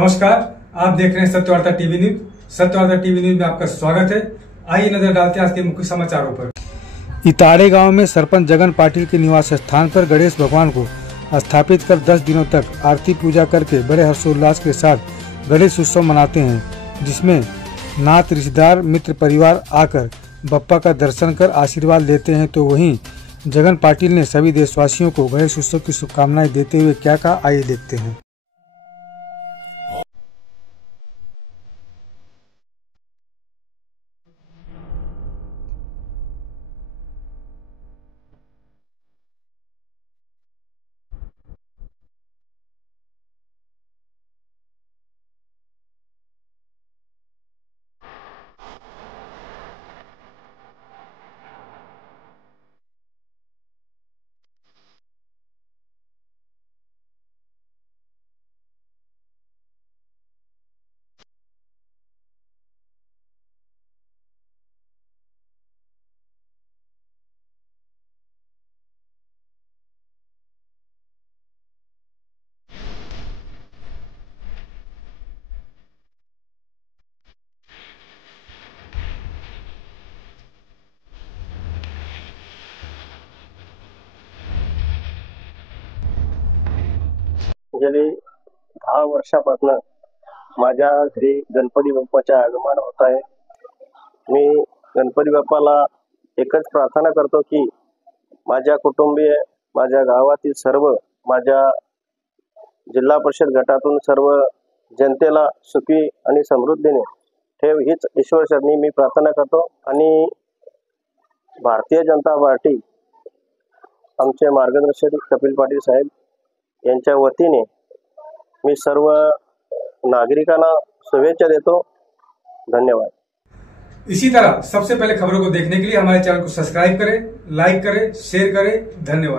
नमस्कार, आप देख रहे हैं Satyavarta TV news. Satyavarta TV news में आपका स्वागत है। आइए नजर डालते हैं आज के मुख्य समाचारों पर। इताड़े गांव में सरपंच जगन पाटिल के निवास स्थान पर गणेश भगवान को स्थापित कर 10 दिनों तक आरती पूजा करके बड़े हर्षोल्लास के साथ गणेश उत्सव मनाते हैं, जिसमें नात रिश्तेदार मित्र परिवार आकर बप्पा का दर्शन कर आशीर्वाद लेते हैं। तो वहीं जगन पाटिल ने सभी देशवासियों को गणेश उत्सव की शुभकामनाएं देते हुए क्या कहा, आइए देखते हैं। गेली 10 वर्षापासून माझ्या घरी गणपती बाप्पाचे आगमन होत आहे। मी गणपती बाप्पाला एकच प्रार्थना करतो की माझ्या कुटुंबीय, माझ्या गावातील सर्व, माझ्या जिल्हा परिषद गटातून सर्व जनतेला सुखी आणि समृद्धीने ठेव, हीच ईश्वर चरणी मी प्रार्थना करतो। आणि भारतीय जनता पार्टी, आमचे मार्गदर्शक कपिल पाटील साहेब यांच्या वतीने मी सर्व नागरिकांना शुभेच्छा देतो। धन्यवाद। इसी तरह सबसे पहले खबरों को देखने के लिए हमारे चैनल को सब्सक्राइब करें, लाइक करें, शेयर करें। धन्यवाद।